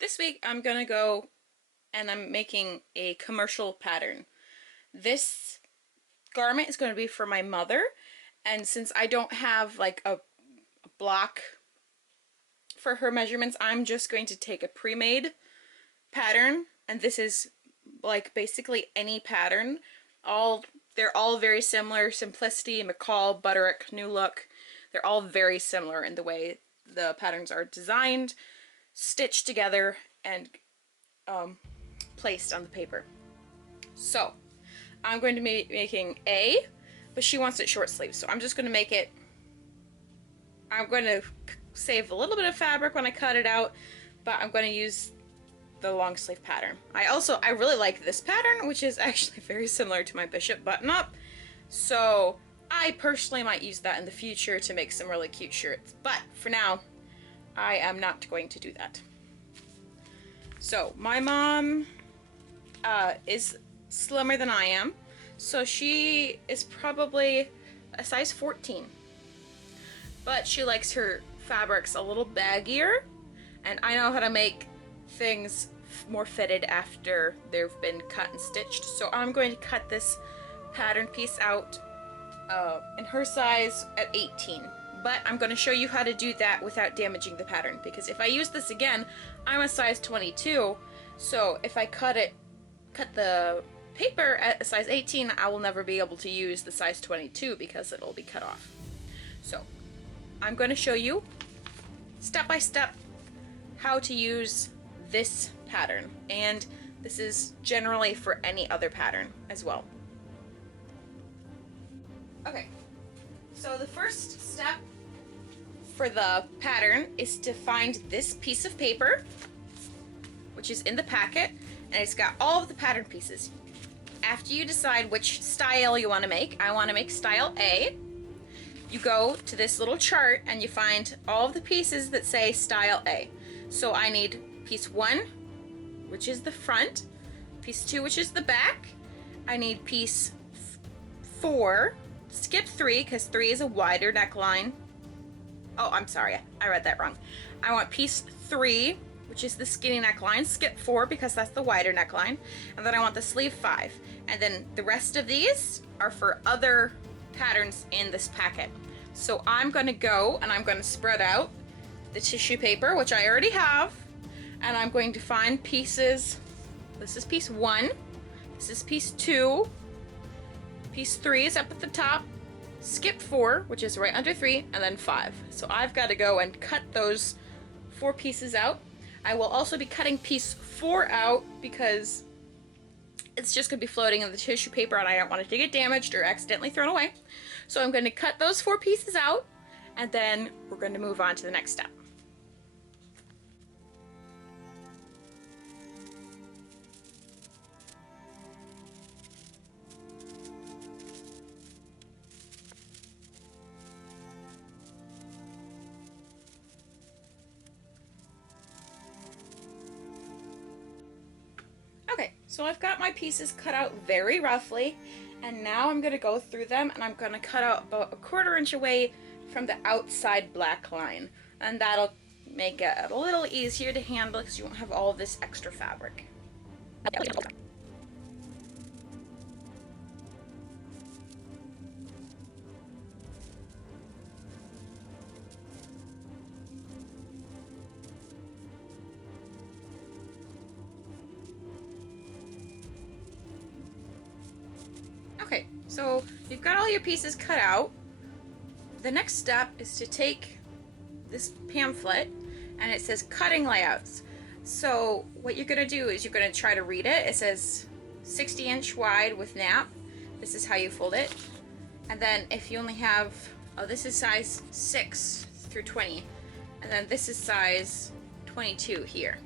This week I'm gonna go and I'm making a commercial pattern. This garment is going to be for my mother, and since I don't have like a block for her measurements, I'm just going to take a pre-made pattern, and this is like basically any pattern. They're all very similar. Simplicity, McCall, Butterick, New Look. They're all very similar in the way the patterns are designed, stitched together, and placed on the paper. So I'm going to be making A, but she wants it short sleeve, so I'm just going to make it. I'm going to save a little bit of fabric when I cut it out, but I'm going to use the long sleeve pattern. I really like this pattern, which is actually very similar to my Bishop button-up, so I personally might use that in the future to make some really cute shirts, but for now I am not going to do that. So my mom is slimmer than I am, so she is probably a size 14, but she likes her fabrics a little baggier, and I know how to make things more fitted after they've been cut and stitched. So I'm going to cut this pattern piece out in her size at 18, but I'm going to show you how to do that without damaging the pattern, because if I use this again, I'm a size 22, so if I cut the paper at a size 18, I will never be able to use the size 22 because it'll be cut off. So I'm going to show you step by step how to use this pattern, and this is generally for any other pattern as well. Okay, so the first step for the pattern is to find this piece of paper, which is in the packet, and it's got all of the pattern pieces. After you decide which style you want to make, I want to make style A, you go to this little chart and you find all of the pieces that say style A. So I need piece 1, which is the front, piece 2, which is the back. I need piece 4, skip 3 because 3 is a wider neckline. Oh, I'm sorry, I read that wrong. I want piece 3, which is the skinny neckline, skip 4 because that's the wider neckline, and then I want the sleeve 5. And then the rest of these are for other patterns in this packet. So I'm going to go and I'm going to spread out the tissue paper, which I already have, and I'm going to find pieces. This is piece 1, this is piece 2, piece 3 is up at the top, skip 4, which is right under 3, and then 5. So I've got to go and cut those 4 pieces out. I will also be cutting piece 4 out because it's just going to be floating in the tissue paper and I don't want it to get damaged or accidentally thrown away. So I'm going to cut those 4 pieces out, and then we're going to move on to the next step. Okay, so I've got my pieces cut out very roughly, and now I'm going to go through them and I'm going to cut out about 1/4 inch away from the outside black line, and that'll make it a little easier to handle because you won't have all of this extra fabric. Okay, so you've got all your pieces cut out. The next step is to take this pamphlet, and it says cutting layouts. So what you're going to do is you're going to try to read it. It says 60-inch wide with nap. This is how you fold it. And then if you only have, oh, this is size 6 through 20, and then this is size 22 here.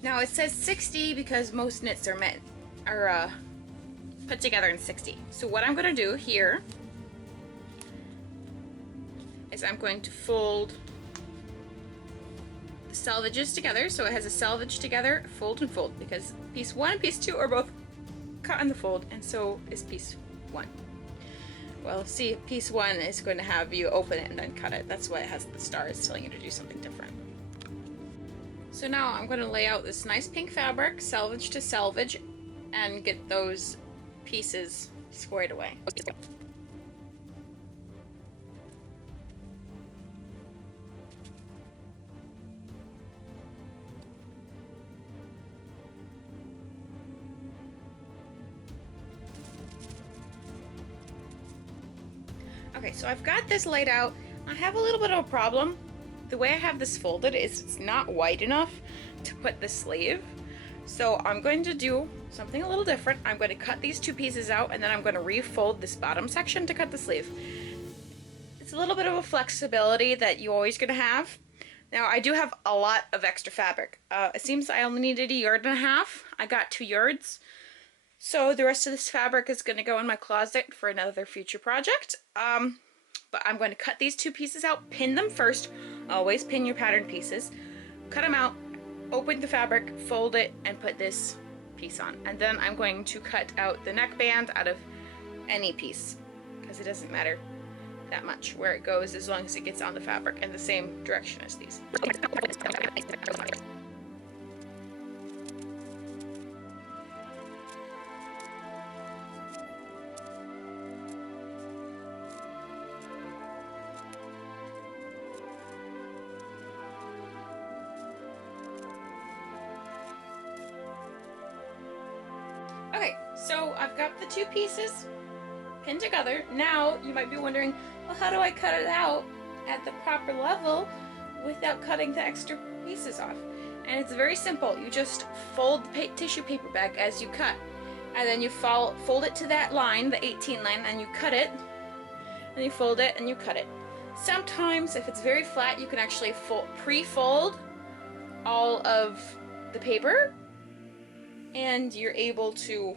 Now it says 60 because most knits are put together in 60. So what I'm going to do here is I'm going to fold the selvages together, so it has a selvage together, fold and fold, because piece 1 and piece 2 are both cut in the fold, and so is piece 1. Well, see, piece 1 is going to have you open it and then cut it. That's why it has the stars telling you to do something different. So now I'm going to lay out this nice pink fabric, selvage to selvage, and get those pieces squared away. Okay, so I've got this laid out. I have a little bit of a problem. The way I have this folded is it's not wide enough to put the sleeve. So I'm going to do something a little different. I'm going to cut these two pieces out and then I'm going to refold this bottom section to cut the sleeve. It's a little bit of a flexibility that you're always going to have. Now I do have a lot of extra fabric. It seems I only needed 1.5 yards. I got 2 yards. So the rest of this fabric is going to go in my closet for another future project. But I'm going to cut these two pieces out, pin them first. Always pin your pattern pieces. Cut them out, open the fabric, fold it, and put this piece on. And then I'm going to cut out the neckband out of any piece because it doesn't matter that much where it goes as long as it gets on the fabric in the same direction as these. Okay, so I've got the two pieces pinned together. Now you might be wondering, well, how do I cut it out at the proper level without cutting the extra pieces off? And it's very simple. You just fold the tissue paper bag as you cut, and then you fold it to that line, the 18 line, and you cut it, and you fold it and you cut it. Sometimes if it's very flat, you can actually pre-fold all of the paper and you're able to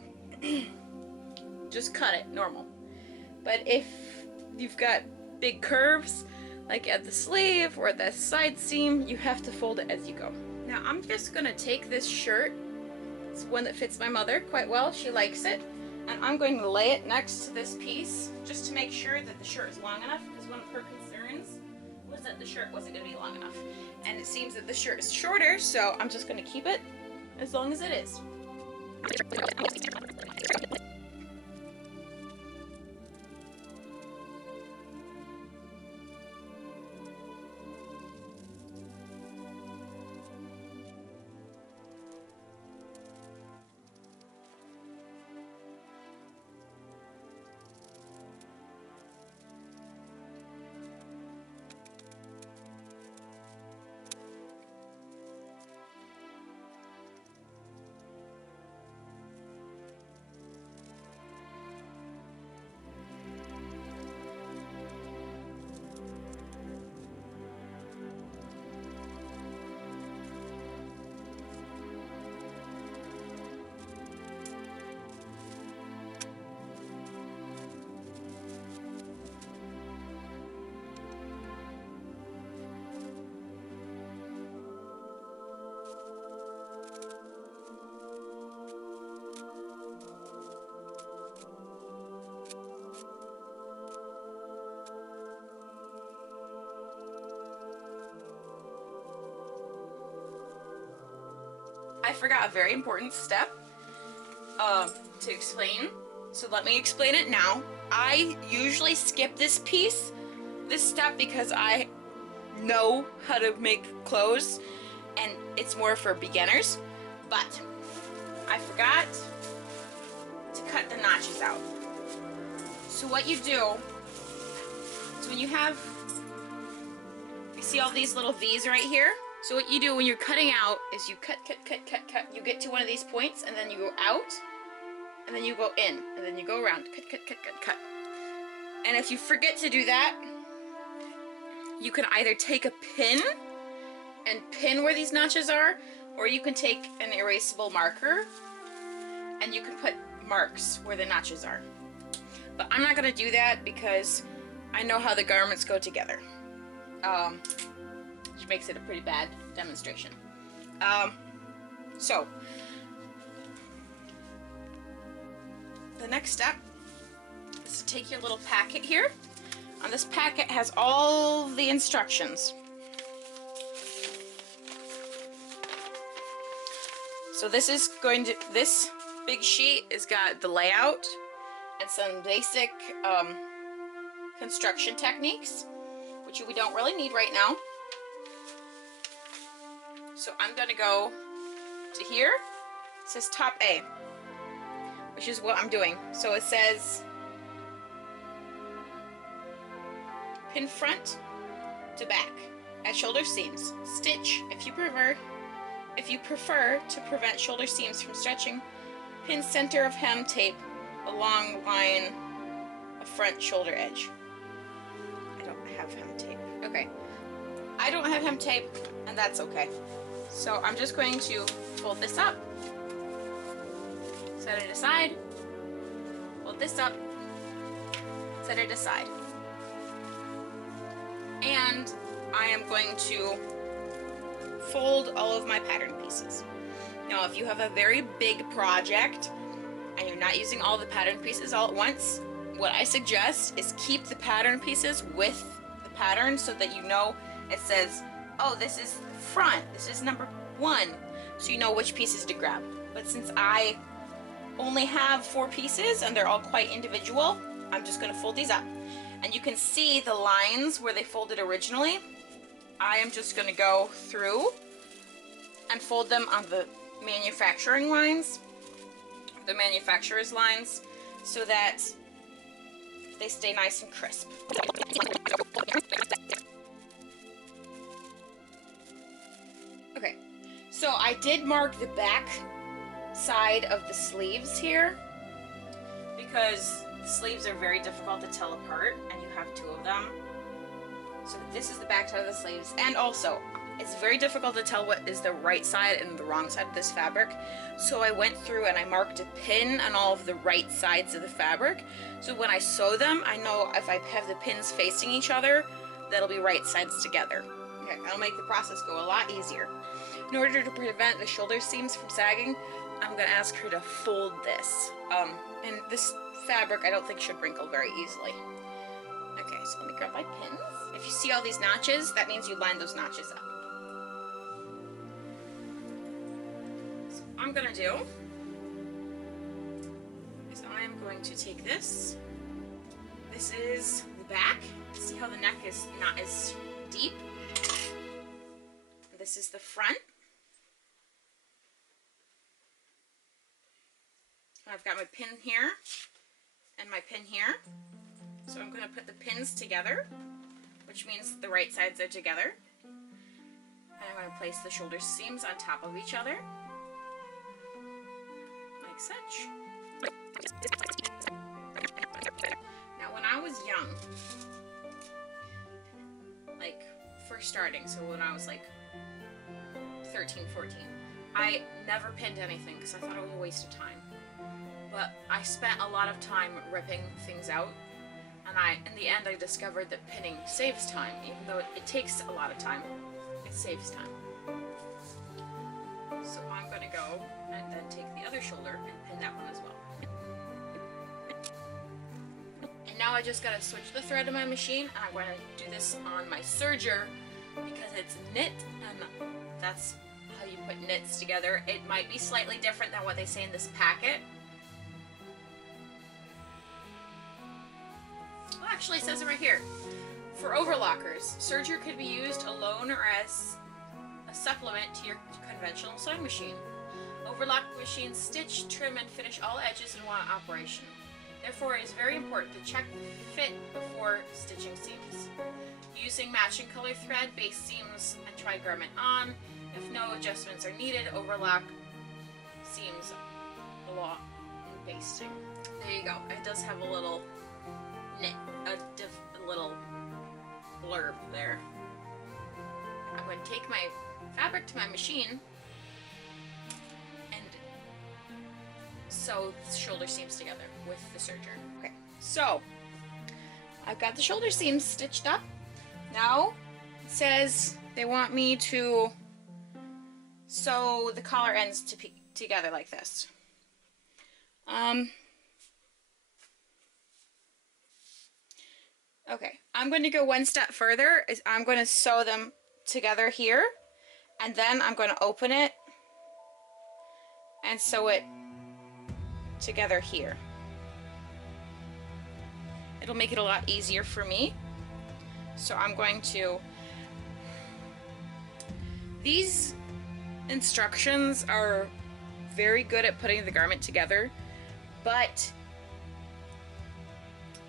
just cut it normal. But if you've got big curves like at the sleeve or the side seam, you have to fold it as you go. Now I'm just gonna take this shirt, it's one that fits my mother quite well, she likes it, and I'm going to lay it next to this piece just to make sure that the shirt is long enough, because one of her concerns was that the shirt wasn't going to be long enough, and it seems that the shirt is shorter, so I'm just going to keep it as long as it is. I forgot a very important step to explain, so let me explain it now. I usually skip this step, because I know how to make clothes and it's more for beginners, but I forgot to cut the notches out. So what you do is when you see all these little V's right here? So what you do when you're cutting out is you cut, you get to one of these points, and then you go out, and then you go in, and then you go around, cut. And if you forget to do that, you can either take a pin and pin where these notches are, or you can take an erasable marker and you can put marks where the notches are. But I'm not gonna do that because I know how the garments go together. Which makes it a pretty bad demonstration. So the next step is to take your little packet here. And this packet has all the instructions. So this is going to, this big sheet has got the layout and some basic construction techniques, which we don't really need right now. So I'm gonna go to here. It says top A, which is what I'm doing. So it says pin front to back at shoulder seams. Stitch if you prefer. If you prefer to prevent shoulder seams from stretching, pin center of hem tape along line of front shoulder edge. I don't have hem tape. Okay. I don't have hem tape, and that's okay. So I'm just going to fold this up, set it aside, fold this up, set it aside. And I am going to fold all of my pattern pieces. Now, if you have a very big project and you're not using all the pattern pieces all at once, what I suggest is keep the pattern pieces with the pattern so that you know it says, oh, this is front, this is number 1, so you know which pieces to grab. But since I only have 4 pieces and they're all quite individual, I'm just going to fold these up. And you can see the lines where they folded originally. I am just going to go through and fold them on the manufacturing lines, the manufacturer's lines, so that they stay nice and crisp. Okay, so I did mark the back side of the sleeves here because the sleeves are very difficult to tell apart and you have 2 of them. So this is the back side of the sleeves, and also it's very difficult to tell what is the right side and the wrong side of this fabric. So I went through and I marked a pin on all of the right sides of the fabric. So when I sew them, I know if I have the pins facing each other, that'll be right sides together. Okay, that'll make the process go a lot easier. In order to prevent the shoulder seams from sagging, I'm gonna ask her to fold this. And this fabric I don't think should wrinkle very easily. Okay, so let me grab my pins. If you see all these notches, that means you line those notches up. So what I'm gonna do is I am going to take this. This is the back. See how the neck is not as deep? This is the front. I've got my pin here and my pin here. So I'm going to put the pins together, which means the right sides are together. And I'm going to place the shoulder seams on top of each other, like such. Now when I was young, like first starting, so when I was like 13, 14, I never pinned anything because I thought it was a waste of time. But I spent a lot of time ripping things out, and in the end I discovered that pinning saves time. Even though it takes a lot of time, it saves time. So I'm going to go and then take the other shoulder and pin that one as well. And now I just got to switch the thread of my machine, and I'm going to do this on my serger because it's knit, and that's how you put knits together. It might be slightly different than what they say in this packet. Well, actually, it says it right here. For overlockers, serger could be used alone or as a supplement to your conventional sewing machine. Overlock machines stitch, trim, and finish all edges in one operation. Therefore, it is very important to check the fit before stitching seams. Using matching color thread, base seams and try garment on. If no adjustments are needed, overlock seams along in basting. There you go. It does have a little knit, a little blurb there. I'm going to take my fabric to my machine and sew the shoulder seams together with the serger. Okay, so I've got the shoulder seams stitched up. Now it says they want me to sew the collar ends together like this. Okay, I'm going to go one step further. I'm going to sew them together here, and then I'm going to open it and sew it together here. It'll make it a lot easier for me. So I'm going to... These instructions are very good at putting the garment together, but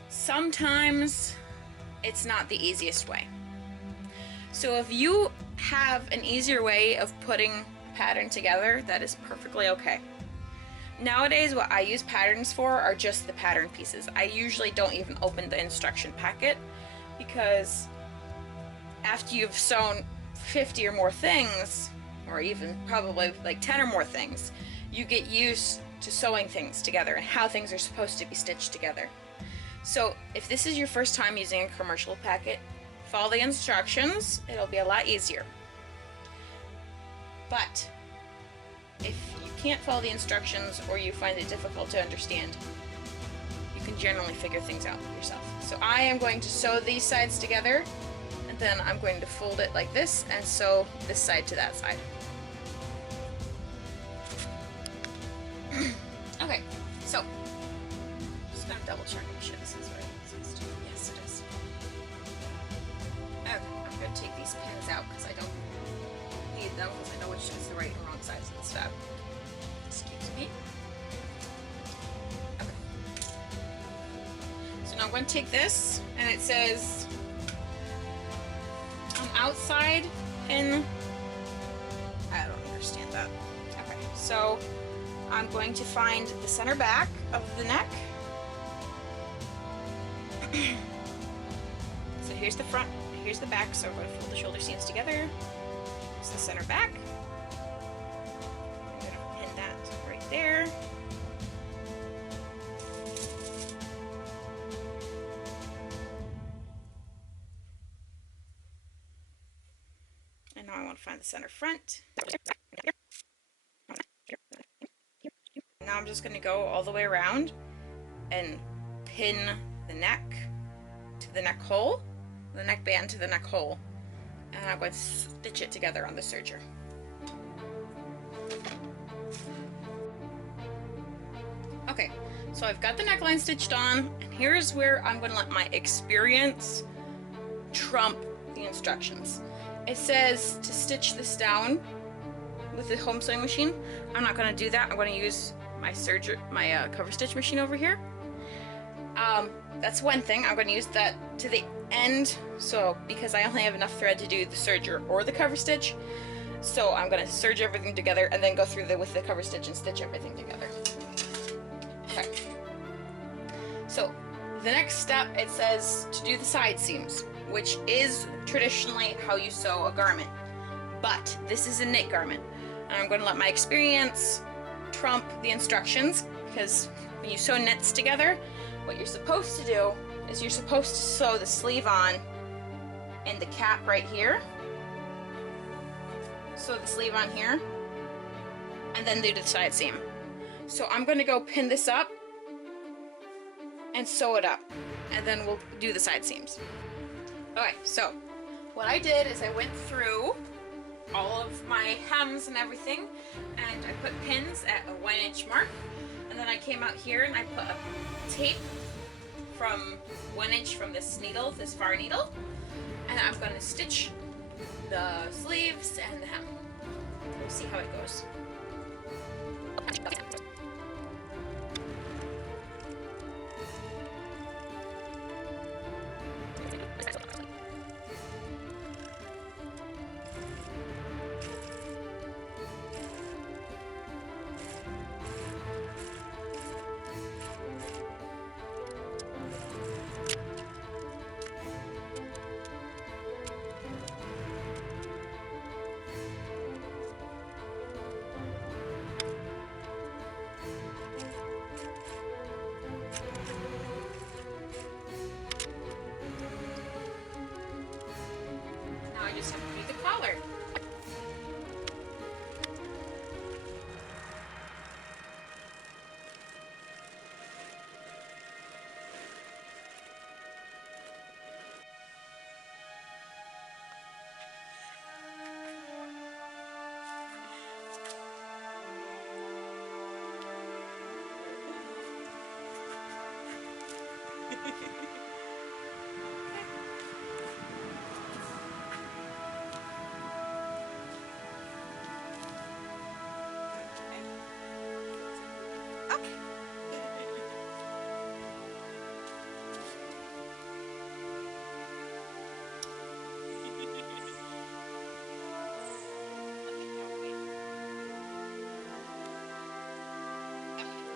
sometimes it's not the easiest way. So if you have an easier way of putting a pattern together, that is perfectly okay. Nowadays, what I use patterns for are just the pattern pieces. I usually don't even open the instruction packet, because after you've sewn 50 or more things, or even probably like 10 or more things, you get used to sewing things together and how things are supposed to be stitched together. So if this is your first time using a commercial packet, follow the instructions. It'll be a lot easier. But if you can't follow the instructions or you find it difficult to understand, you can generally figure things out yourself. So I am going to sew these sides together, and then I'm going to fold it like this and sew this side to that side. Okay, so just gonna double check make sure this is where it's supposed to be. Yes, it is. Okay, I'm gonna take these pins out because I don't need them, because I know which is the right and wrong sides of the stab. Excuse me. Okay. So now I'm going to take this, and it says on outside pin. I don't understand that. Okay, so I'm going to find the center back of the neck. So here's the front, here's the back, so I'm going to fold the shoulder seams together. Here's the center back. I'm going to pin that right there. And now I want to find the center front. Now I'm just going to go all the way around and pin the neck to the neck hole, the neck band to the neck hole, and I'm going to stitch it together on the serger. Okay, so I've got the neckline stitched on, and here's where I'm going to let my experience trump the instructions. It says to stitch this down with the home sewing machine. I'm not going to do that. I'm going to use my cover stitch machine over here. That's one thing. I'm going to use that to the end, so because I only have enough thread to do the serger or the cover stitch, so I'm going to serge everything together and then go through with the cover stitch and stitch everything together. Okay. So the next step, it says to do the side seams, which is traditionally how you sew a garment, but this is a knit garment, and I'm going to let my experience trump the instructions, because when you sew knits together, what you're supposed to do is you're supposed to sew the sleeve on in the cap right here, sew the sleeve on here, and then do the side seam. So I'm going to go pin this up and sew it up, and then we'll do the side seams. Okay, so what I did is I went through all of my hems and everything, and I put pins at a 1-inch mark, and then I came out here and I put a tape from 1 inch from this needle, this far needle, and I'm going to stitch the sleeves and the hem. We'll see how it goes. back.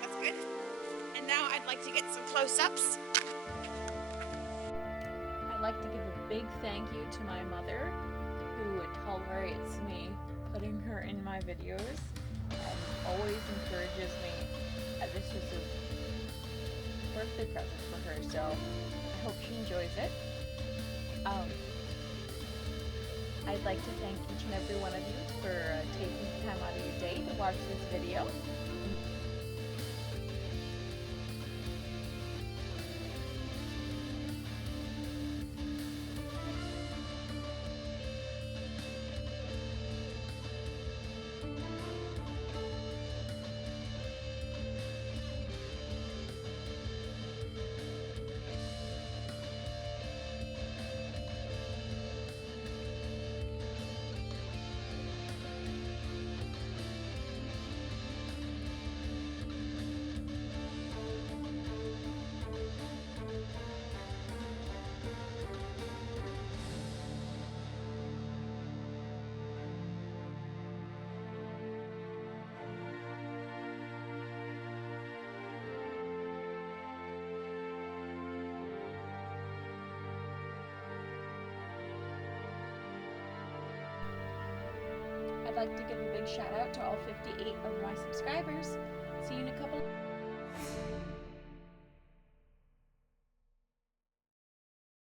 That's good. And now I'd like to get some close-ups. I'd like to give a big thank you to my mother, who tolerates me putting her in my videos and always encourages me. This was a birthday present for her, so I hope she enjoys it. I'd like to thank each and every one of you for taking the time out of your day to watch this video. I'd like to give a big shout out to all 58 of my subscribers.